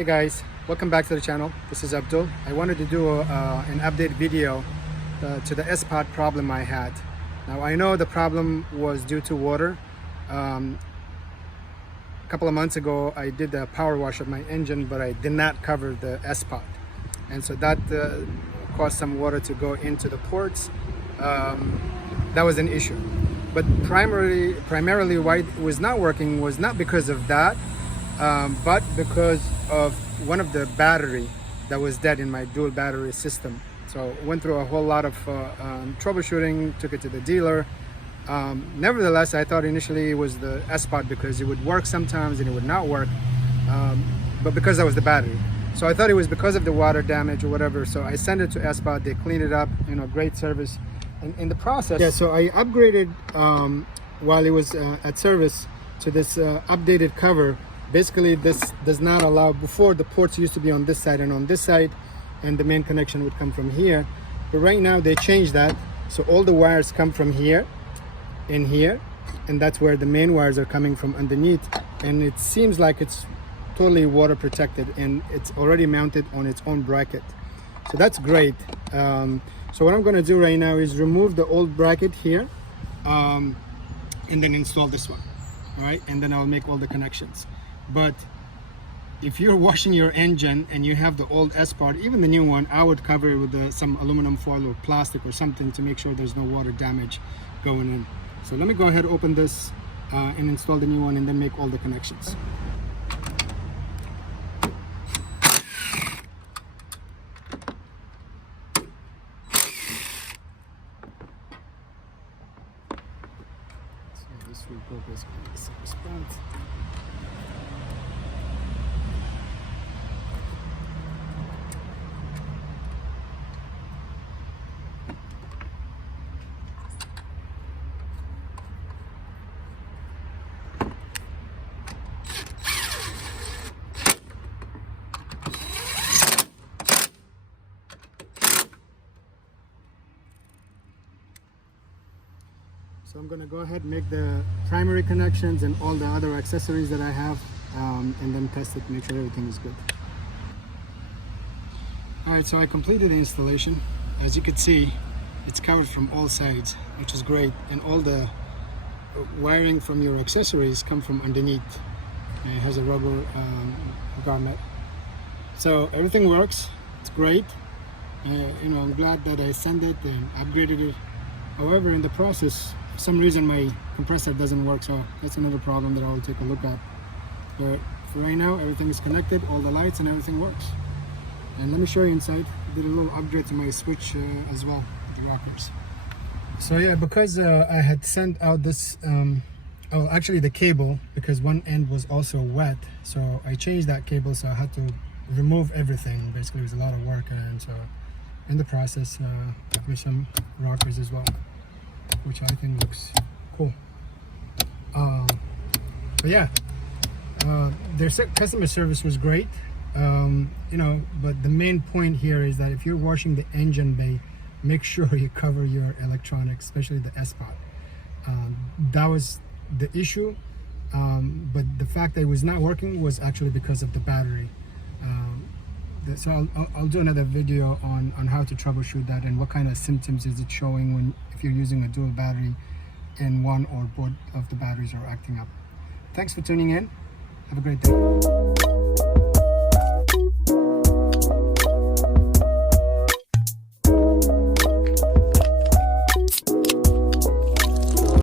Hey guys, welcome back to the channel. This is Abdul. I wanted to do an update video to the sPOD problem I had. Now I know the problem was due to water. A couple of months ago I did the power wash of my engine, but I did not cover the sPOD, and so that caused some water to go into the ports. That was an issue, but primarily why it was not working was not because of that, but because of one of the battery that was dead in my dual battery system. So went through a whole lot of troubleshooting, took it to the dealer. Nevertheless, I thought initially it was the sPOD because it would work sometimes and it would not work, but because that was the battery. So I thought it was because of the water damage or whatever. So I sent it to sPOD, they cleaned it up, great service. And in the process, yeah, so I upgraded while it was at service to this updated cover. Basically, this does not allow, before the ports used to be on this side and on this side, and the main connection would come from here. But right now they changed that. So all the wires come from here and here, and that's where the main wires are coming from underneath. And it seems like it's totally water protected and it's already mounted on its own bracket. So that's great. So what I'm gonna do right now is remove the old bracket here and then install this one. All right, and then I'll make all the connections. But if you're washing your engine and you have the old sPOD, even the new one, I would cover it with some aluminum foil or plastic or something to make sure there's no water damage going in. So let me go ahead, open this and install the new one, and then make all the connections. So this will go basically in the same spot. So I'm going to go ahead and make the primary connections and all the other accessories that I have, and then test it, make sure everything is good. Alright, so I completed the installation. As you can see, it's covered from all sides, which is great, and all the wiring from your accessories come from underneath. And it has a rubber garment. So everything works, it's great. I'm glad that I sent it and upgraded it. However, in the process, for some reason my compressor doesn't work, so that's another problem that I will take a look at. But for right now, everything is connected, all the lights and everything works. And let me show you inside. I did a little upgrade to my switch as well, with the rockers. So yeah, because I had sent out this, actually the cable, because one end was also wet, so I changed that cable, so I had to remove everything. Basically, it was a lot of work, and so in the process, there's some rockers as well, which I think looks cool. But yeah, their customer service was great, but the main point here is that if you're washing the engine bay, make sure you cover your electronics, especially the sPOD. That was the issue, but the fact that it was not working was actually because of the battery. So I'll do another video on how to troubleshoot that and what kind of symptoms is it showing if you're using a dual battery and one or both of the batteries are acting up. Thanks for tuning in. Have a great day.